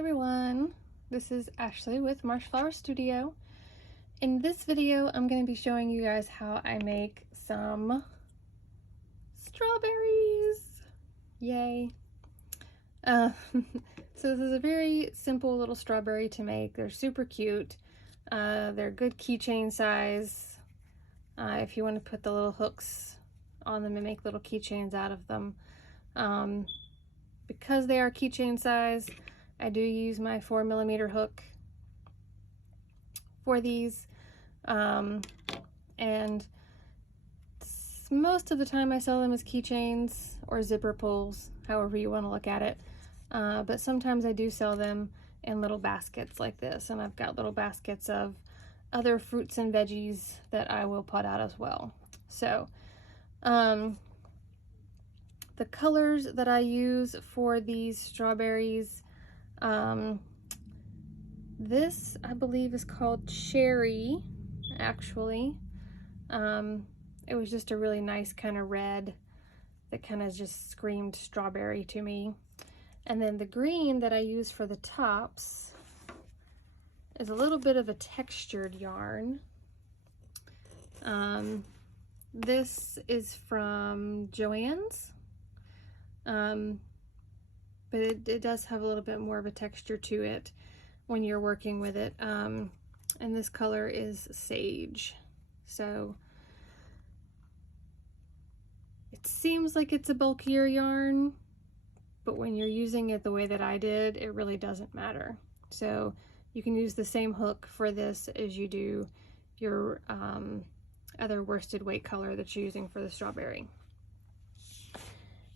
everyone, this is Ashley with Marshflower Studio. In this video, I'm going to be showing you guys how I make some strawberries. Yay! So this is a very simple little strawberry to make. They're super cute. They're good keychain size. If you want to put the little hooks on them and make little keychains out of them. Because they are keychain size, I do use my 4mm hook for these, and most of the time I sell them as keychains or zipper pulls, however you want to look at it, but sometimes I do sell them in little baskets like this, and I've got little baskets of other fruits and veggies that I will put out as well. So the colors that I use for these strawberries, this I believe is called Cherry, actually. It was just a really nice kind of red that kind of just screamed strawberry to me. And then the green that I use for the tops is a little bit of a textured yarn. This is from Joann's. But it does have a little bit more of a texture to it when you're working with it. And this color is Sage. So it seems like it's a bulkier yarn, but when you're using it the way that I did, it really doesn't matter. So you can use the same hook for this as you do your other worsted weight color that you're using for the strawberry.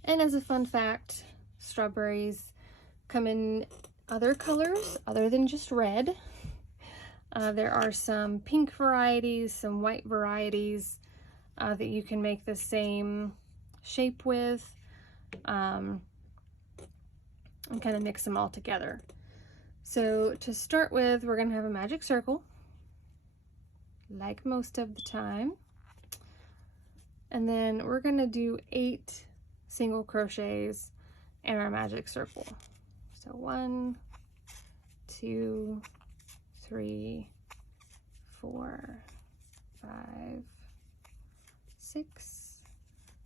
And as a fun fact, strawberries come in other colors other than just red. There are some pink varieties, some white varieties that you can make the same shape with, and kind of mix them all together. So to start with, we're going to have a magic circle, like most of the time. And then we're going to do 8 single crochets in our magic circle. So 1, 2, 3, 4, 5, 6,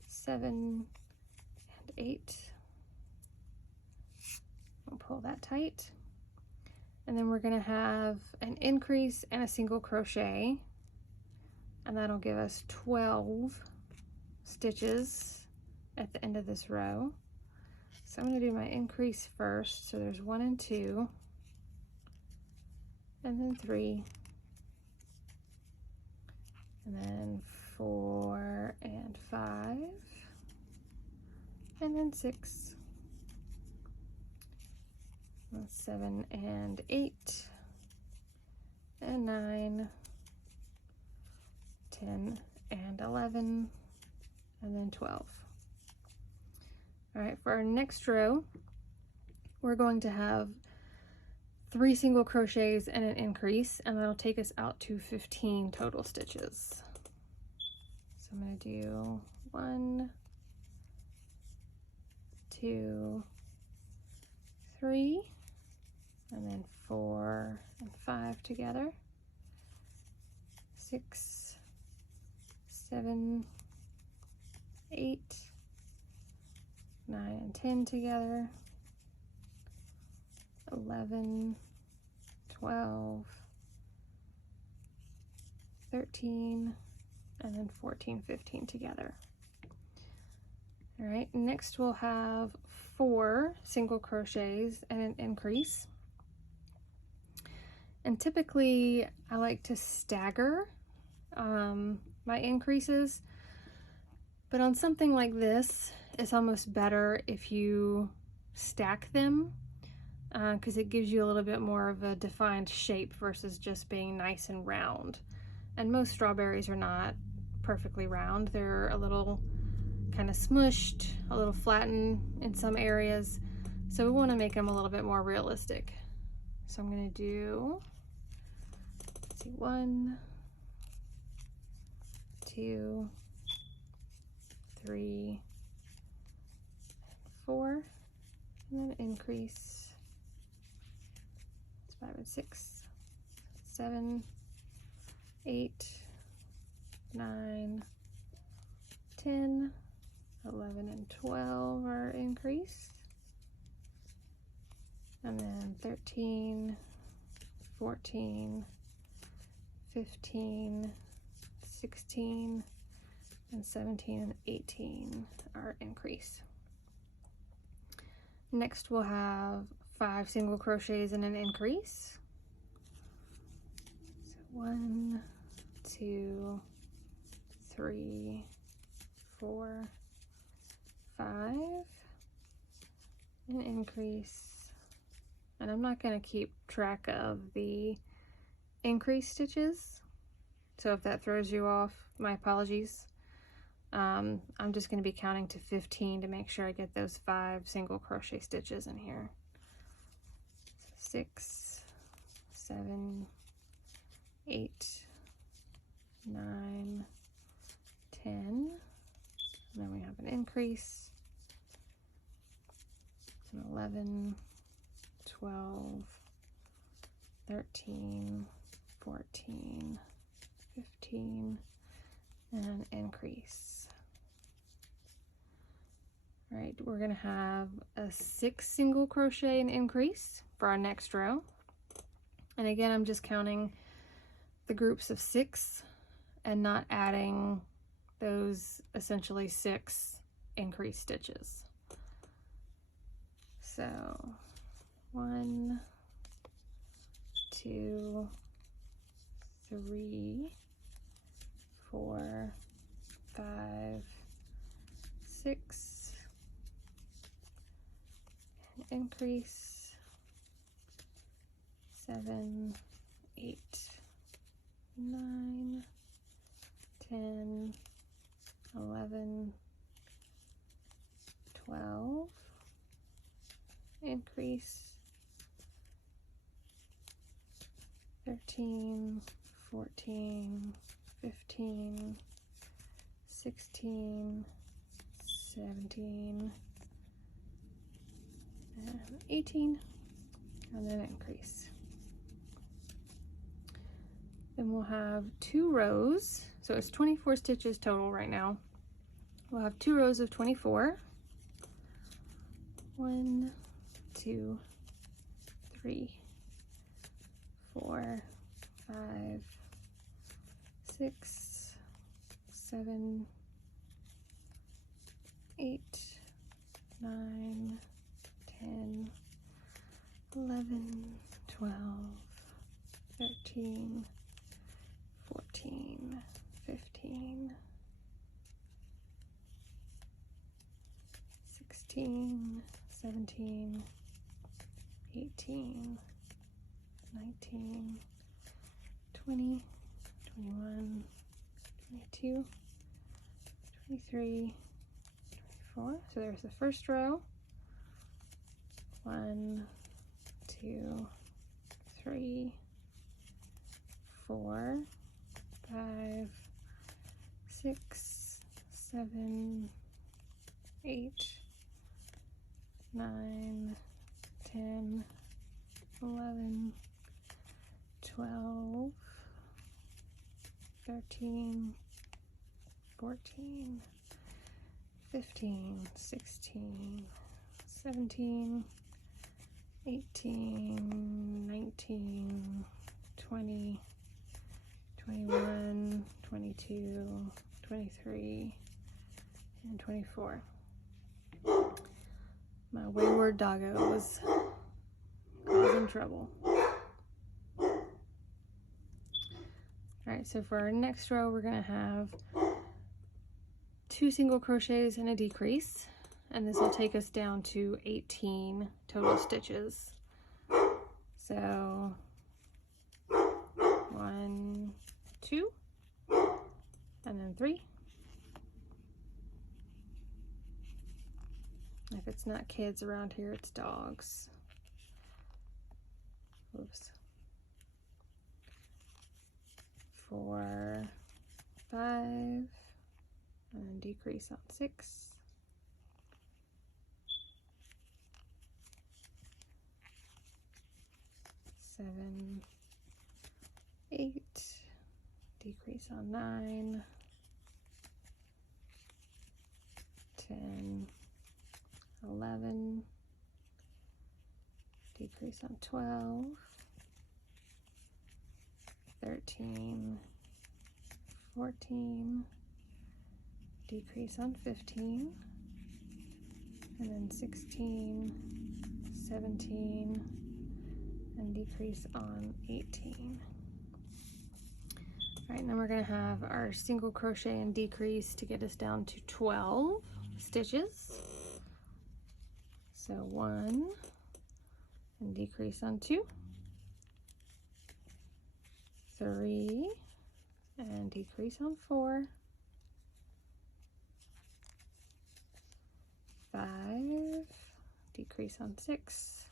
7, and 8. We'll pull that tight. And then we're going to have an increase and a single crochet, and that'll give us 12 stitches at the end of this row. So I'm going to do my increase first. So there's 1 and 2, and then 3, and then 4 and 5, and then 6, and 7 and 8, and 9, 10 and 11, and then 12. All right, for our next row, we're going to have 3 single crochets and an increase, and that'll take us out to 15 total stitches. So I'm going to do 1, 2, 3, and then 4 and 5 together, 6, 7, 8, 9 and 10 together, 11, 12, 13, and then 14, 15 together. All right, next we'll have 4 single crochets and an increase. And typically I like to stagger my increases, but on something like this, it's almost better if you stack them, because it gives you a little bit more of a defined shape versus just being nice and round. And most strawberries are not perfectly round. They're a little kind of smushed, a little flattened in some areas. So we want to make them a little bit more realistic. So I'm going to do, let's see, 1, 2, 3, 4, and then increase, 5 and 6, 7, 8, 9, 10, 11 and 12 are increased. And then 13, 14, 15, 16, and 17 and 18 are increase. Next we'll have 5 single crochets and an increase. So 1, 2, 3, 4, 5, an increase. And I'm not going to keep track of the increase stitches, so if that throws you off, my apologies. I'm just going to be counting to 15 to make sure I get those 5 single crochet stitches in here. So 6, 7, 8, 9, 10, and then we have an increase, and 11, 12, 13, 14, 15, and an increase. All right, we're gonna have a 6 single crochet and increase for our next row. And again, I'm just counting the groups of 6 and not adding those essentially 6 increase stitches. So 1, 2, 3, 4, 5, 6, increase, 7, 8, 9, 10, 11, 12, increase, 13, 14, 15, 16, 17, and 18, and then increase. Then we'll have 2 rows, so it's 24 stitches total right now. We'll have 2 rows of 24. 1, 2, 3, 4, 5, 6, 7, 8, 9, 10, 11, 12, 13, 14, 15, 16, 17, 18, 19, 20, 21, 22, 23, 24. So there's the first row. 1, 2, 3, 4, 5, 6, 7, 8, 9, 10, 11, 12, 13, 14, 15, 16, 17, 18, 19, 20, 21, 22, 23, and 24. My wayward doggo was causing trouble. Alright, so for our next row, we're going to have 2 single crochets and a decrease, and this will take us down to 18 total stitches. So 1, 2, and then 3. If it's not kids around here, it's dogs. Oops. 4, 5, and then decrease on 6. 7, 8, decrease on 9, 10, 11, decrease on 12, 13, 14, decrease on 15, and then 16, 17, and decrease on 18. All right, now we're going to have our single crochet and decrease to get us down to 12 stitches. So 1, and decrease on 2, 3, and decrease on 4, 5, decrease on 6,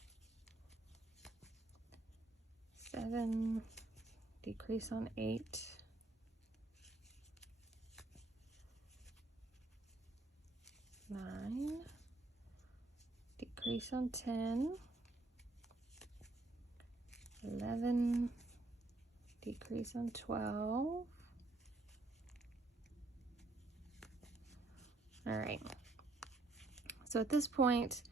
7, decrease on 8, 9, decrease on 10, 11, decrease on 12. All right. So at this point,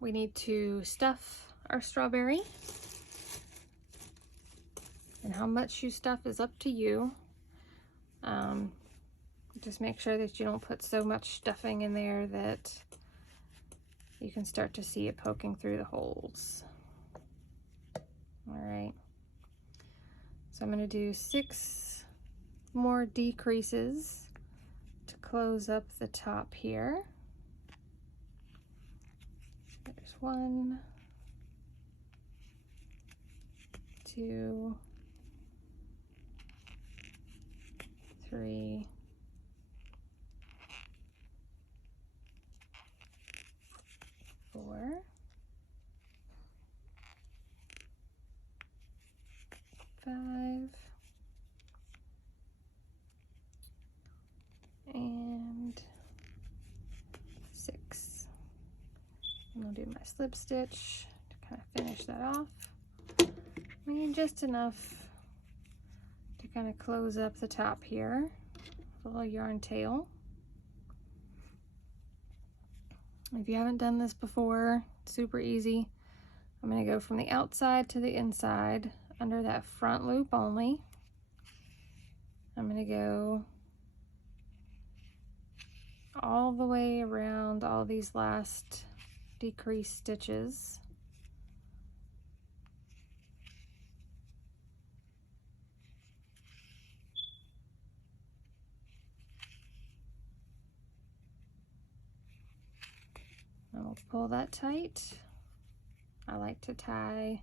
we need to stuff our strawberry. And how much you stuff is up to you. Just make sure that you don't put so much stuffing in there that you can start to see it poking through the holes. All right. So I'm going to do 6 more decreases to close up the top here. There's 1, 2, 3, 4, 5, and 6. And I'll do my slip stitch to kind of finish that off. And just enough to kind of close up the top here, a little yarn tail. If you haven't done this before, super easy. I'm going to go from the outside to the inside under that front loop only. I'm going to go all the way around all these last decrease stitches. And we'll pull that tight. I like to tie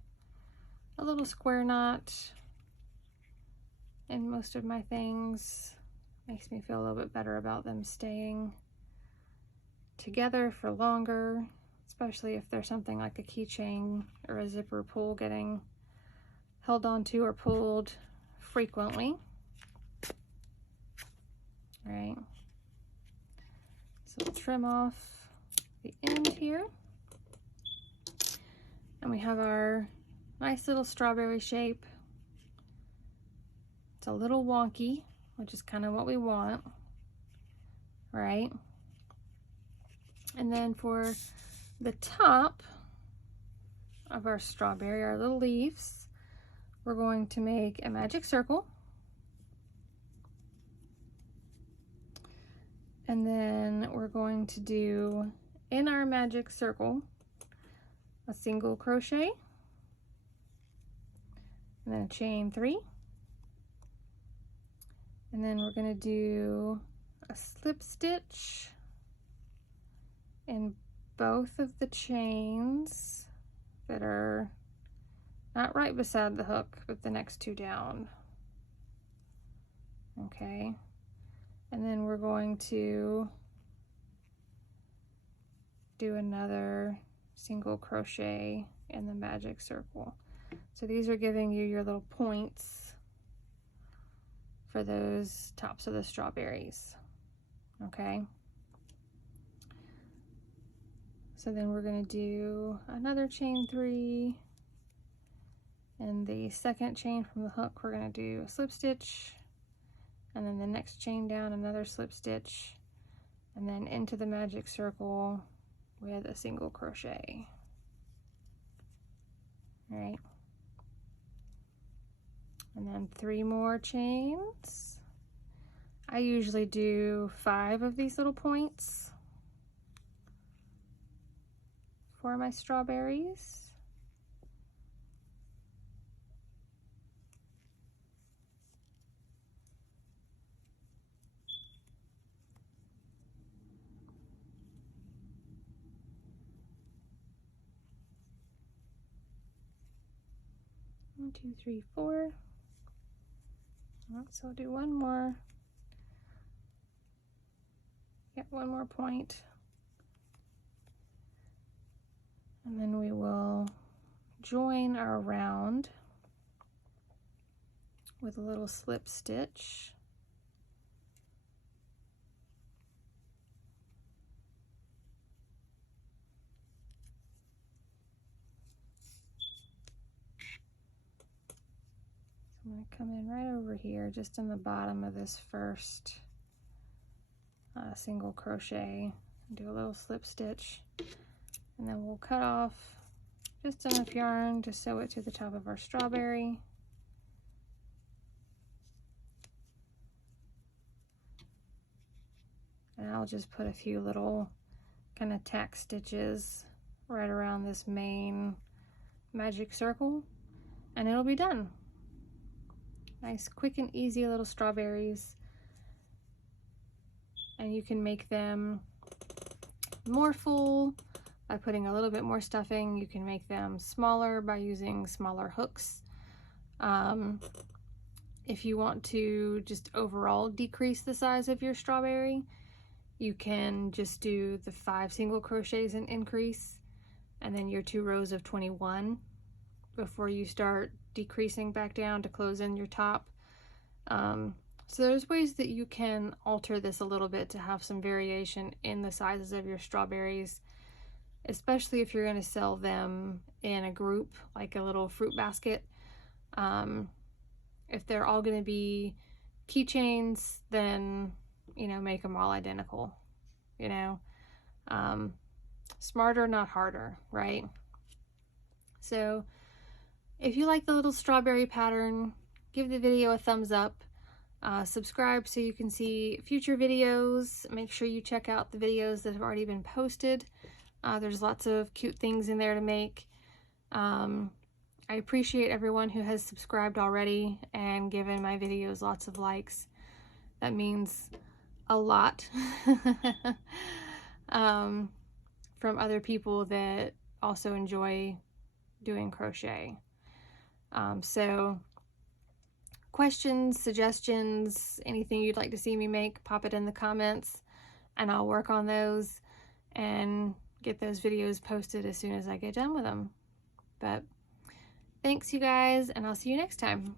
a little square knot in most of my things. Makes me feel a little bit better about them staying together for longer, especially if there's something like a keychain or a zipper pull getting held onto or pulled frequently. All right, so we'll trim off the end here, and we have our nice little strawberry shape. It's a little wonky, which is kind of what we want, right? And then for the top of our strawberry, our little leaves, we're going to make a magic circle. And then we're going to do, in our magic circle, a single crochet, and then a chain 3. And then we're going to do a slip stitch in both of the chains that are not right beside the hook, but the next 2 down. Okay. And then we're going to do another single crochet in the magic circle. So these are giving you your little points for those tops of the strawberries. Okay. So then we're going to do another chain 3 In the second chain from the hook, we're going to do a slip stitch, and then the next chain down, another slip stitch, and then into the magic circle with a single crochet. All right. And then 3 more chains. I usually do 5 of these little points for my strawberries. One, two, three, 4. So I'll do one more. Yep, one more point. And then we will join our round with a little slip stitch. I'm going to come in right over here, just in the bottom of this first single crochet, and do a little slip stitch, and then we'll cut off just enough yarn to sew it to the top of our strawberry. And I'll just put a few little kind of tack stitches right around this main magic circle, and it'll be done. Nice, quick and easy little strawberries. And you can make them more full by putting a little bit more stuffing. You can make them smaller by using smaller hooks. If you want to just overall decrease the size of your strawberry, you can just do the 5 single crochets and increase, and then your 2 rows of 21 before you start decreasing back down to close in your top. So there's ways that you can alter this a little bit to have some variation in the sizes of your strawberries, especially if you're going to sell them in a group, like a little fruit basket. If they're all going to be keychains, then, you know, make them all identical, you know. Smarter, not harder, right? So if you like the little strawberry pattern, give the video a thumbs up. Subscribe so you can see future videos. Make sure you check out the videos that have already been posted. There's lots of cute things in there to make. I appreciate everyone who has subscribed already and given my videos lots of likes. That means a lot from other people that also enjoy doing crochet. So questions, suggestions, anything you'd like to see me make, pop it in the comments and I'll work on those and get those videos posted as soon as I get done with them. But thanks, you guys, and I'll see you next time.